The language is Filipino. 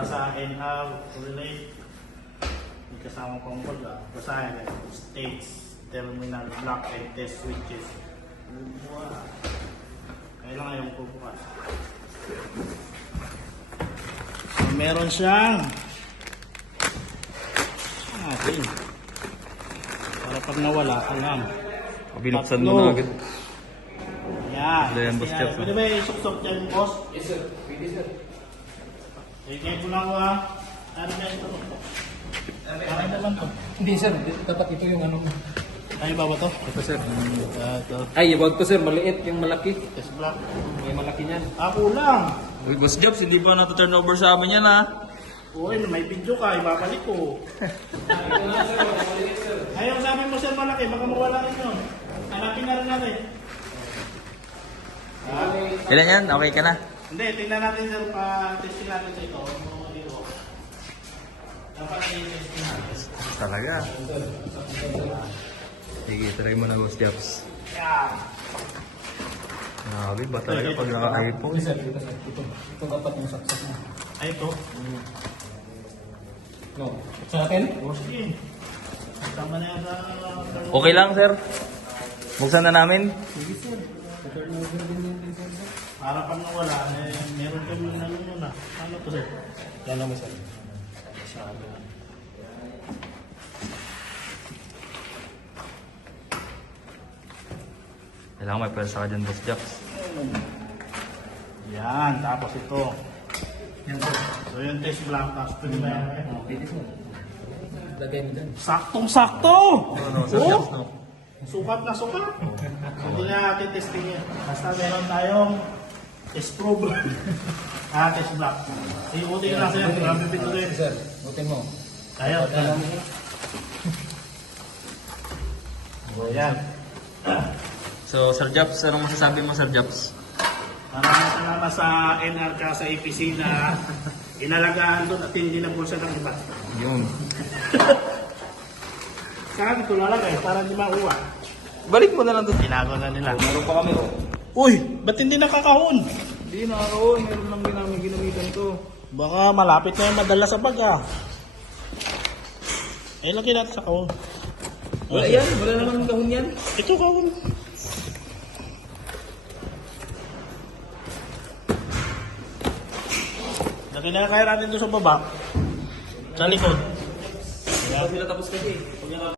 para sa NR relate. May kasama pang wala. Basahin states, terminal, block, and test switches. Wow. Kailangan yung pupukas. So, meron siyang ating para pag nawala, alam. Binuksan mo na agad. Yan. Ayan, boss Jeff. Pwede ba isuk-suk dyan, boss? Yes sir, pwede sir. Kaya ko lang ano na ito? Ano naman to? Hindi sir, dapat ito yung ano. Ay, ba to? Ito sir. Ito. Ay, wag to sir, maliit yung malaki. Test block. May malaki niyan. Kulang. Uy, Boss Jobs, hindi pa na-turn over sa amin yan ha. Uy, may video ka, ibabalik ko. Ayaw sabi mo sir malaki, baka mawala rin yun. Hanapin na rin natin. Ilan yan? Okay ka na? Hindi, tingnan natin sir, pa-testing natin sa ito. Ano dito? Dapat i-testing natin. Talaga. Sige, try mo na, Boss Jobs. Yan. Grabe ba talaga pag naka-iPhone? Sir, ito sir. Ito dapat yung saksak mo. Ay, ito. No. Sa akin? O, sige. Tama na yan sa... Okay lang, sir. Buksan na namin. Sige sir. Turn over din yung sir. Para pag nawala, meron kami ano muna. Ano to sir? Yan naman sir. Sabi na. Kailangan may pwersa ka dyan, Boss Jobs. Yan, tapos ito. Yan sir. So yung test block, tapos pwede ba yan? Pwede sir. Lagay mo dyan. Saktong-sakto! No, Sir Jobs, no. Sukat na sukat. Hindi na natin testing yan. Basta meron tayong test probe. Test block. Ikutin lang sa'yo. Grabe pito din. Sir, butin mo. Tayo. Ayan. So, Sir Jobs, anong masasabi mo, Sir Jobs? Maraming salamat sa NRK sa APC na inalagaan doon at hindi na bulsa ng iba. Yun. Saka ito lalagay para hindi mauwa. Balik mo na lang doon. Tinago na nila. Meron pa kami, oh. Uy! Ba't hindi nakakahon? Hindi na, oh. Meron lang din namin ginamitan ito. Baka malapit na yung madala sa bag ah. Ay, lagyan natin sa kahon. Wala yan. Wala naman kahon yan. Ito kahon. Lagyan na kaya natin doon sa baba. Sa likod. Sila tapos kasi.